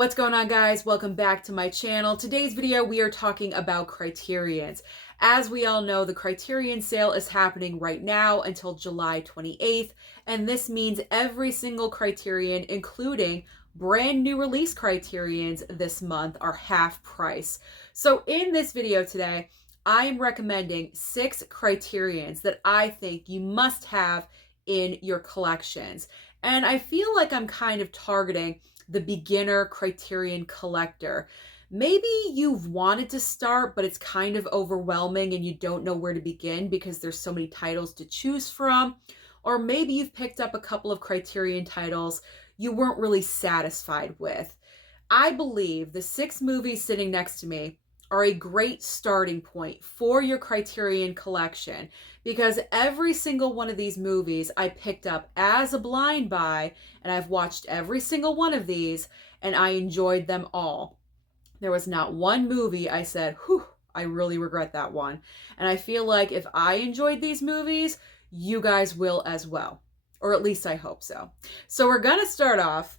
What's going on, guys? Welcome back to my channel. Today's video we are talking about Criterions. As we all know, the Criterion sale is happening right now until July 28th, and this means every single Criterion, including brand new release Criterions this month, are half price. So in this video today, I am recommending 6 Criterions that I think you must have in your collections. And I feel like I'm kind of targeting the beginner Criterion collector. Maybe you've wanted to start, but it's kind of overwhelming and you don't know where to begin because there's so many titles to choose from. Or maybe you've picked up a couple of Criterion titles you weren't really satisfied with. I believe the 6 movies sitting next to me are a great starting point for your Criterion collection because every single one of these movies I picked up as a blind buy, and I've watched every single one of these and I enjoyed them all. There was not one movie I said, whew, I really regret that one. And I feel like if I enjoyed these movies, you guys will as well. Or at least I hope so. So we're gonna start off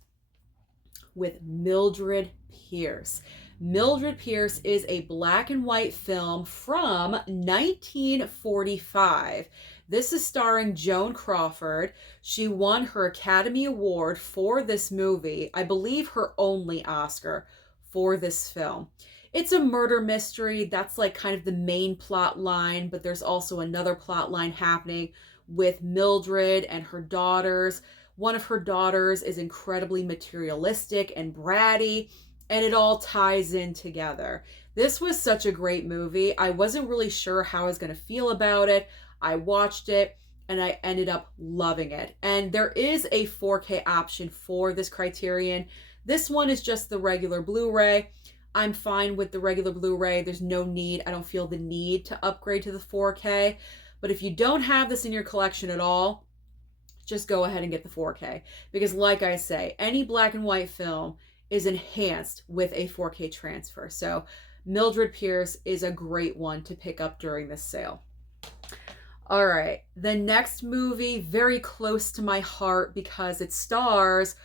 with Mildred Pierce. Mildred Pierce is a black and white film from 1945. This is starring Joan Crawford. She won her Academy Award for this movie, I believe her only Oscar for this film. It's a murder mystery. That's like kind of the main plot line, but there's also another plot line happening with Mildred and her daughters. One of her daughters is incredibly materialistic and bratty, and it all ties in together. This was such a great movie. I wasn't really sure how I was going to feel about it. I watched it and I ended up loving it. And there is a 4K option for this Criterion. This one is just the regular Blu-ray. I'm fine with the regular Blu-ray. There's no need. I don't feel the need to upgrade to the 4K. But if you don't have this in your collection at all, just go ahead and get the 4K. Because like I say, any black and white film is enhanced with a 4K transfer. So Mildred Pierce is a great one to pick up during this sale. All right, the next movie, very close to my heart because it stars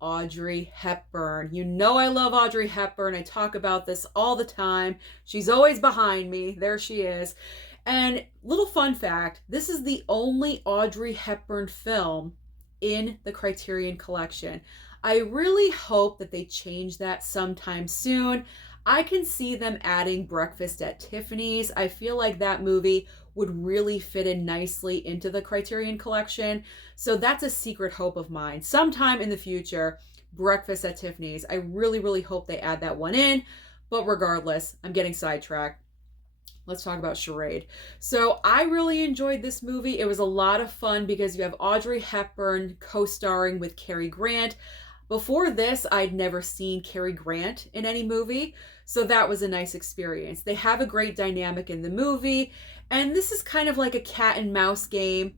Audrey Hepburn. You know I love Audrey Hepburn. I talk about this all the time. She's always behind me. There she is. And little fun fact, this is the only Audrey Hepburn film in the Criterion collection. I really hope that they change that sometime soon. I can see them adding Breakfast at Tiffany's. I feel like that movie would really fit in nicely into the Criterion collection. So that's a secret hope of mine. Sometime in the future, Breakfast at Tiffany's. I really, really hope they add that one in. But regardless, I'm getting sidetracked. Let's talk about Charade. So I really enjoyed this movie. It was a lot of fun because you have Audrey Hepburn co-starring with Cary Grant. Before this, I'd never seen Cary Grant in any movie, so that was a nice experience. They have a great dynamic in the movie, and this is kind of like a cat and mouse game.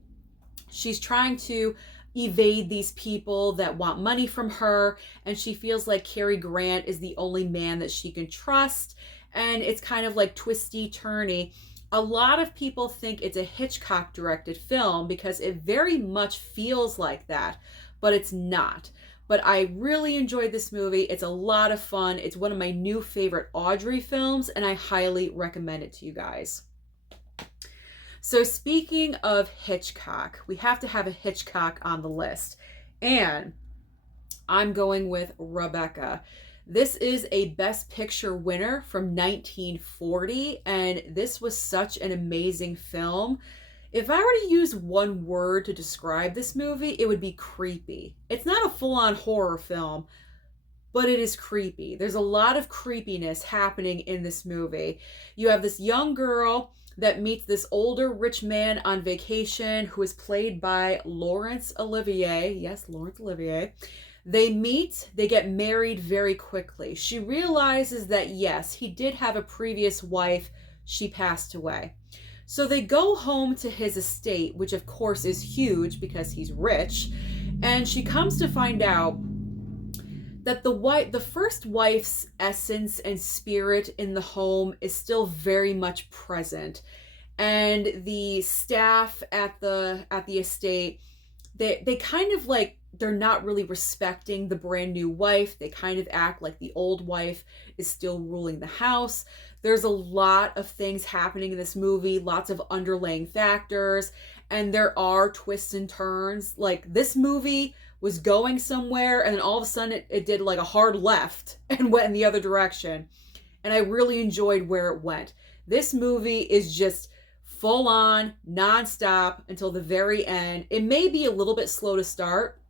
She's trying to evade these people that want money from her, and she feels like Cary Grant is the only man that she can trust, and it's kind of like twisty-turny. A lot of people think it's a Hitchcock-directed film because it very much feels like that, but it's not. But I really enjoyed this movie. It's a lot of fun. It's one of my new favorite Audrey films, and I highly recommend it to you guys. So speaking of Hitchcock, we have to have a Hitchcock on the list. And I'm going with Rebecca. This is a Best Picture winner from 1940, and this was such an amazing film. If I were to use one word to describe this movie, it would be creepy. It's not a full-on horror film, but it is creepy. There's a lot of creepiness happening in this movie. You have this young girl that meets this older rich man on vacation who is played by Laurence Olivier. Yes, Laurence Olivier. They meet, they get married very quickly. She realizes that yes, he did have a previous wife. She passed away. So they go home to his estate, which of course is huge because he's rich, and she comes to find out that the first wife's essence and spirit in the home is still very much present. And the staff at the estate, they kind of like, they're not really respecting the brand new wife. They kind of act like the old wife is still ruling the house. There's a lot of things happening in this movie, lots of underlying factors, and there are twists and turns. Like, this movie was going somewhere, and then all of a sudden it did like a hard left and went in the other direction. And I really enjoyed where it went. This movie is just full on, nonstop until the very end. It may be a little bit slow to start,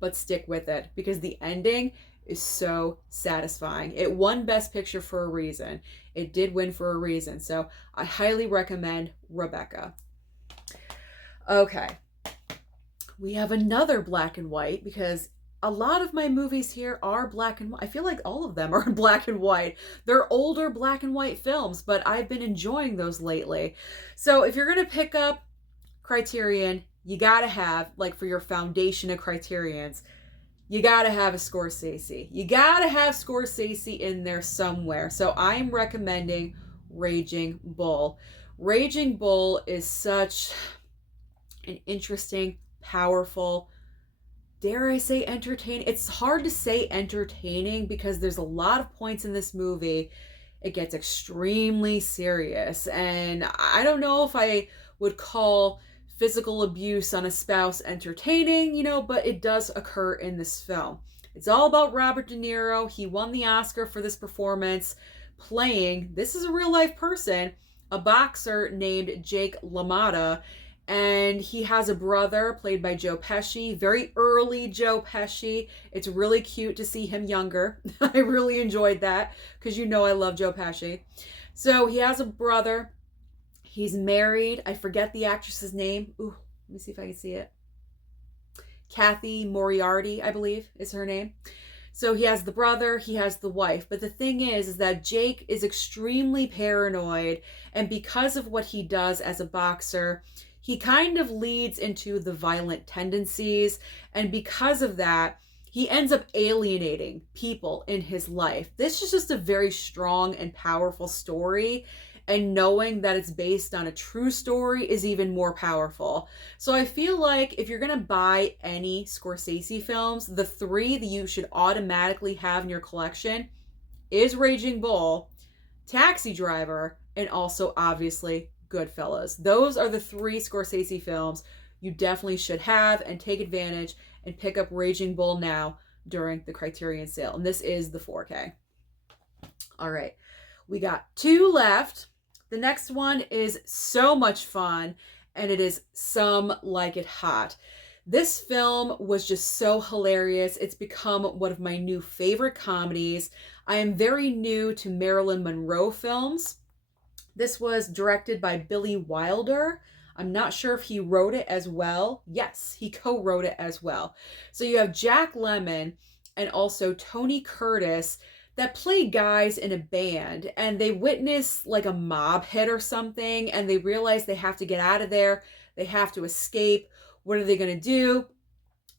but stick with it because the ending is so satisfying. It won Best Picture for a reason. It did win for a reason. So I highly recommend Rebecca. Okay. We have another black and white because a lot of my movies here are black and white. I feel like all of them are black and white. They're older black and white films, but I've been enjoying those lately. So if you're going to pick up Criterion, you got to have, like, for your foundation of Criterions, you got to have a Scorsese. You got to have Scorsese in there somewhere. So I'm recommending Raging Bull. Raging Bull is such an interesting, powerful, dare I say entertaining? It's hard to say entertaining because there's a lot of points in this movie. It gets extremely serious. And I don't know if I would call physical abuse on a spouse entertaining, you know, but it does occur in this film. It's all about Robert De Niro. He won the Oscar for this performance playing, this is a real life person, a boxer named Jake LaMotta. And he has a brother played by Joe Pesci, very early Joe Pesci. It's really cute to see him younger. I really enjoyed that because you know I love Joe Pesci. So he has a brother. He's married. I forget the actress's name. Ooh, let me see if I can see it. Kathy Moriarty, I believe, is her name. So he has the brother, he has the wife. But the thing is that Jake is extremely paranoid. And because of what he does as a boxer, he kind of leads into the violent tendencies. And because of that, he ends up alienating people in his life. This is just a very strong and powerful story. And knowing that it's based on a true story is even more powerful. So I feel like if you're going to buy any Scorsese films, the three that you should automatically have in your collection is Raging Bull, Taxi Driver, and also obviously Goodfellas. Those are the three Scorsese films you definitely should have and take advantage and pick up Raging Bull now during the Criterion sale. And this is the 4K. All right, we got two left. The next one is so much fun, and it is Some Like It Hot. This film was just so hilarious. It's become one of my new favorite comedies. I am very new to Marilyn Monroe films. This was directed by Billy Wilder. I'm not sure if he wrote it as well. Yes, he co-wrote it as well. So you have Jack Lemmon and also Tony Curtis that play guys in a band, and they witness like a mob hit or something, and they realize they have to get out of there. They have to escape. What are they going to do?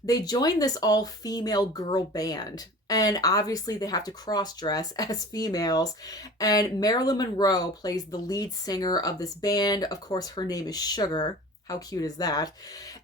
They join this all-female girl band, and obviously they have to cross-dress as females, and Marilyn Monroe plays the lead singer of this band. Of course, her name is Sugar. How cute is that?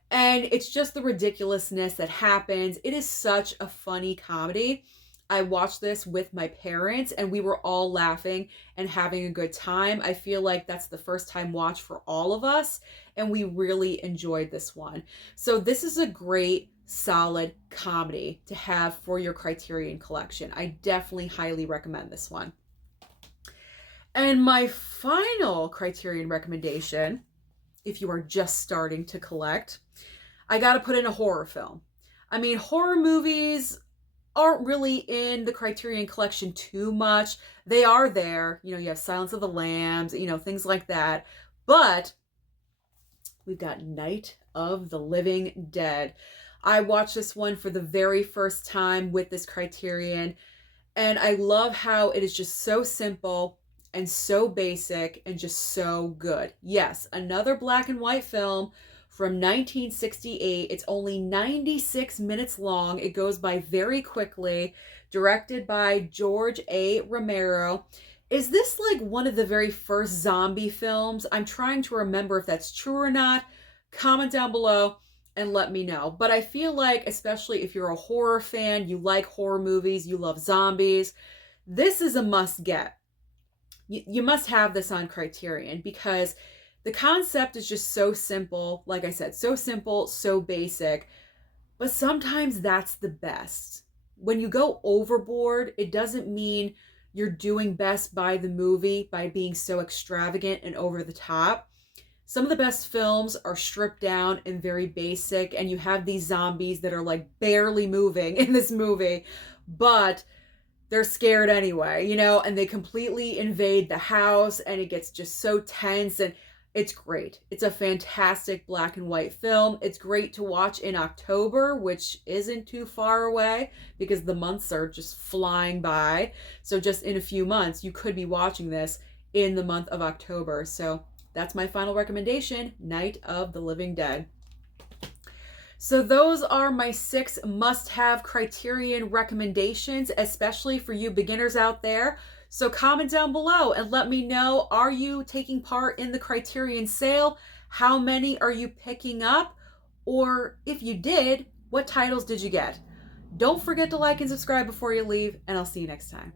And it's just the ridiculousness that happens. It is such a funny comedy. I watched this with my parents and we were all laughing and having a good time. I feel like that's the first time watch for all of us, and we really enjoyed this one. So this is a great, solid comedy to have for your Criterion collection. I definitely highly recommend this one. And my final Criterion recommendation, if you are just starting to collect, I got to put in a horror film. I mean, horror movies aren't really in the Criterion collection too much. They are there. You know, you have Silence of the Lambs, you know, things like that. But we've got Night of the Living Dead. I watched this one for the very first time with this Criterion, and I love how it is just so simple and so basic and just so good. Yes, another black and white film from 1968. It's only 96 minutes long. It goes by very quickly. Directed by George A. Romero. Is this like one of the very first zombie films? I'm trying to remember if that's true or not. Comment down below. and let me know. But I feel like, especially if you're a horror fan, you like horror movies, you love zombies, this is a must get. You must have this on Criterion because the concept is just so simple. Like I said, so simple, so basic, but sometimes that's the best. When you go overboard, it doesn't mean you're doing best by the movie by being so extravagant and over the top. Some of the best films are stripped down and very basic, and you have these zombies that are like barely moving in this movie, but they're scared anyway, and they completely invade the house, and it gets just so tense, and it's great. It's a fantastic black and white film. It's great to watch in October, which isn't too far away because the months are just flying by. So just in a few months, you could be watching this in the month of October. So that's my final recommendation, Night of the Living Dead. So those are my 6 must-have Criterion recommendations, especially for you beginners out there. So comment down below and let me know, are you taking part in the Criterion sale? How many are you picking up? Or if you did, what titles did you get? Don't forget to like and subscribe before you leave, and I'll see you next time.